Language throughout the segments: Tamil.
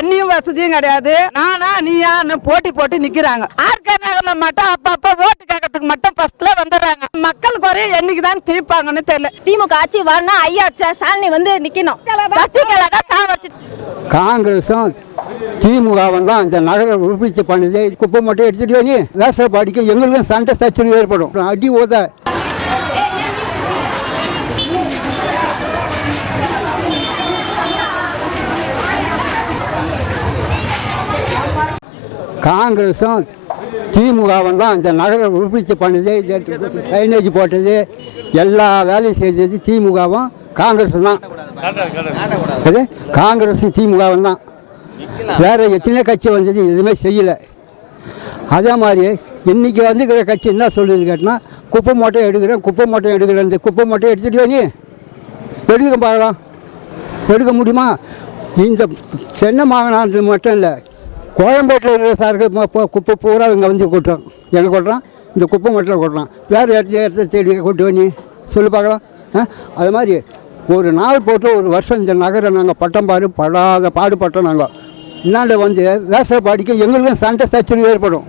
தண்ணியும் வசதியும் கிடையாது. நானா நீயான்னு போட்டி போட்டு நிக்கிறாங்க. ஆர்கே நகர்ல மட்டும் அப்பப்ப ஓட்டு கேட்கறதுக்கு மட்டும் ஃபர்ஸ்ட்ல வந்துடுறாங்க. மக்கள் குறைய என்னைக்கு தான் தீர்ப்பாங்கன்னு தெரியல. திமுக ஆட்சி வரணும் ஐயா சாலினி வந்து நிக்கணும். சசிகலா தான் சாவச்சு காங்கிரஸும் திமுகவும் தான் இந்த நகரை உற்பத்தி பண்ணுது குப்பை மட்டும் எடுத்துட்டு நீ. வேசப்பாடிக்கு எங்களுக்கும் சண்டை சச்சரவு ஏற்படும். அடி உத. காங்கிரஸும் திமுகவும் தான் இந்த நகரை உற்பத்தி பண்ணுது ட்ரைனேஜ் போட்டது எல்லா வேலையும் செய்தது திமுகவும் காங்கிரஸும் தான். அது காங்கிரஸும் திமுகவும் தான். வேறு எத்தனை கட்சி வந்தது எதுவுமே செய்யலை. அதே மாதிரி இன்றைக்கி வந்துக்கிற கட்சி என்ன சொல்லுது கேட்டினா குப்பை மூட்டை எடுக்கிறேன் குப்பை மூட்டை எடுக்கிறேன் இந்த குப்பை மூட்டை எடுத்துட்டு நீ? எடுக்க பார்க்கலாம் எடுக்க முடியுமா? இந்த சென்னை மாகாணத்தில் மட்டும் இல்லை கோயம்பேட்டில் இருக்கிற சாருக்கு குப்பை பூரா இங்கே வந்து கொட்டுறோம். எங்கே கொட்டுறோம்? இந்த குப்பை மட்டும் கொட்டுறோம். வேறு இடத்துல இடத்த தேடி கொட்டு வந்து சொல்லி பார்க்கலாம். ஆ? அது மாதிரி ஒரு நாள் போட்டு ஒரு வருஷம் இந்த நகரை நாங்கள் பட்டம் பாடு படாத பாடுபட்டோம் நாங்கள் இன்னாண்ட வந்து வேசப்பாடிக்கு எங்களுக்கும் சண்டை சச்சரவு ஏற்படும்.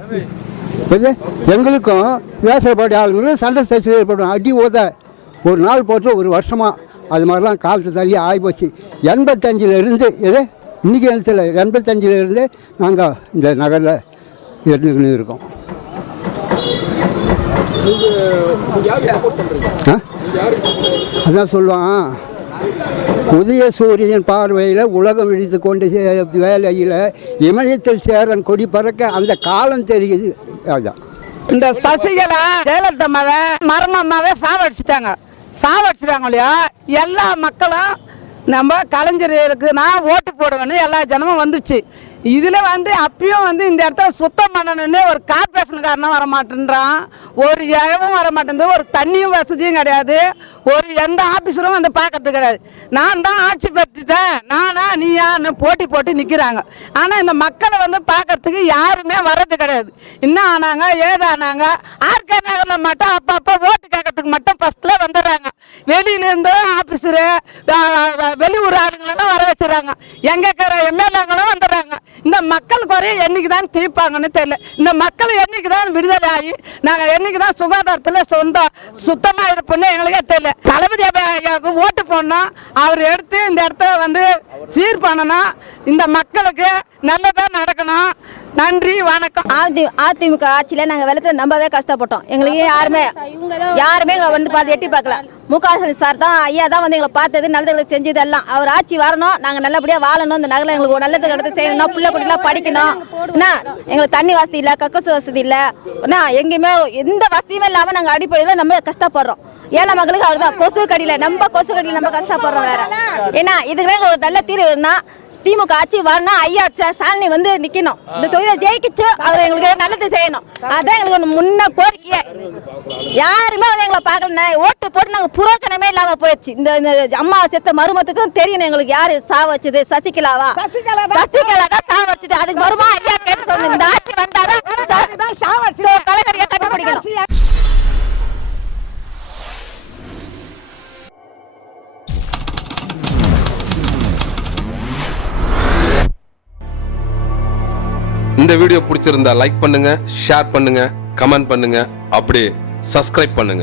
இது எங்களுக்கும் வேசப்பாடி ஆளுங்களுக்கும் சண்டை சச்சரவு ஏற்படும். அடி உத. ஒரு நாள் போட்டு ஒரு வருஷமாக அது மாதிரிலாம் காலத்து தள்ளி ஆகிப்போச்சு. எண்பத்தஞ்சில் இருந்து எது இன்றைக்கி எழுத்துல எண்பத்தஞ்சிலேருந்து நாங்கள் இந்த நகரில் இருந்துக்கின்னு இருக்கோம். ஆ? அதான் சொல்லுவான். உதய சூரியன் பார்வையில் உலகம் இடித்து கொண்டு வேலையில் இமயத்தில் சேரன் கொடி பறக்க அந்த காலம் தெரியுது. அதுதான் இந்த சசிகலா ஜெயலலிதா அம்மாவை சாவடிச்சிட்டாங்க. சாவடிச்சிட்டாங்க இல்லையா? எல்லா மக்களும் நம்ம கலைஞருக்கு நான் ஓட்டு போடுவேன்னு எல்லா ஜனமும் வந்துச்சு. இதில் வந்து அப்பயும் வந்து இந்த இடத்துல சுத்தம் பண்ணணும்னு ஒரு கார்பரேஷனுக்காரனும் வர மாட்டேன்றான் ஒரு இழவும் வர மாட்டேங்குது ஒரு தண்ணியும் வசதியும் கிடையாது. ஒரு எந்த ஆஃபீஸரும் வந்து பார்க்கறது கிடையாது. நான் தான் ஆட்சி பெற்றுட்டேன். நானா நீயான்னு போட்டி போட்டு நிற்கிறாங்க ஆனால் இந்த மக்களை வந்து பார்க்கறதுக்கு யாருமே வர்றது கிடையாது. என்ன ஆனாங்க ஏதானாங்க ஆர்கே நகரில் மட்டும் அப்பப்போ ஓட்டு கேட்கறதுக்கு மட்டும் ஃபஸ்ட்டில் வந்துடுறாங்க. வெளியிலேருந்து ஆஃபீஸரு வெளியூர் ஆளுங்களெல்லாம் வர வச்சுறாங்க. எங்கே இருக்கிற எம்எல்ஏங்களும் வந்துடுறாங்க. இந்த மக்கள் குறைய என்னைக்கு தான் தீர்ப்பாங்கன்னு தெரியல. இந்த மக்கள் என்னைக்கு தான் விடுதலை ஆகி நாங்கள் என்னைக்கு தான் சுகாதாரத்தில் சொந்தம் சுத்தமாக இருப்போம்னு எங்களுக்கே தெரியல. தளபதி ஐயாவுக்கு ஓட்டு போடணும். அவர் எடுத்து இந்த இடத்துல வந்து சீர் பண்ணணும். இந்த மக்களுக்கு நல்லதாக நடக்கணும். நன்றி வணக்கம். அதி அதிமுக ஆட்சியில் நாங்கள் வெள்ளத்தில் நம்பவே கஷ்டப்பட்டோம். எங்களுக்கு யாருமே யாருமே வந்து பார்த்து எட்டி பார்க்கல முகாசனி சார் தான் ஐயா தான் வந்து எங்களை பார்த்தது நல்லதுகளை செஞ்சது எல்லாம். அவர் ஆட்சி வரணும் நாங்க நல்லபடியா வாழணும் இந்த நகரில் எங்களுக்கு நல்லது கிடத்து செய்யணும் பிள்ளை குட்டிலாம் படிக்கணும். என்ன எங்களுக்கு தண்ணி வசதி இல்லை கக்கசு வசதி இல்லை. என்ன எங்கேயுமே எந்த வசதியுமே இல்லாம நாங்க அடிப்படையில் நம்ம கஷ்டப்படுறோம். ஏழை மக்களுக்கு அவர் தான் கொசு கடியில நம்ம கொசு கடியில நம்ம கஷ்டப்படுறோம் வேற. ஏன்னா இதுக்கெல்லாம் எங்களுக்கு ஒரு நல்ல தீர்வுனா திமுக ஆட்சி வரணும் ஐயா ச- சாலினி வந்து நிக்கணும். இந்த தொழிலை ஜெயிக்கிச்சு அவர் எங்களுக்கு நல்லது செய்யணும். அதான் எங்களுக்கு ஒண்ணு முன்ன கோரிக்கையே. யாருமே வந்து எங்களை பார்க்கல ஓட்டு போட்டு நாங்க புரோஜனமே இல்லாம போயிடுச்சு. இந்த அம்மா செத்த மருமத்துக்கும் தெரியும் எங்களுக்கு யாரு சாவ வச்சது? சசிகலாவா? சசிகலா தான். சாவ வச்சது. அதுக்கு வருமா ஐயா கேட்டு சொல்லணும் இந்த ஆட்சி வந்தாதான் கலைஞரையா கண்டுபிடிக்கணும். இந்த வீடியோ பிடிச்சிருந்தா லைக் பண்ணுங்க ஷேர் பண்ணுங்க கமெண்ட் பண்ணுங்க அப்படியே சப்ஸ்கிரைப் பண்ணுங்க.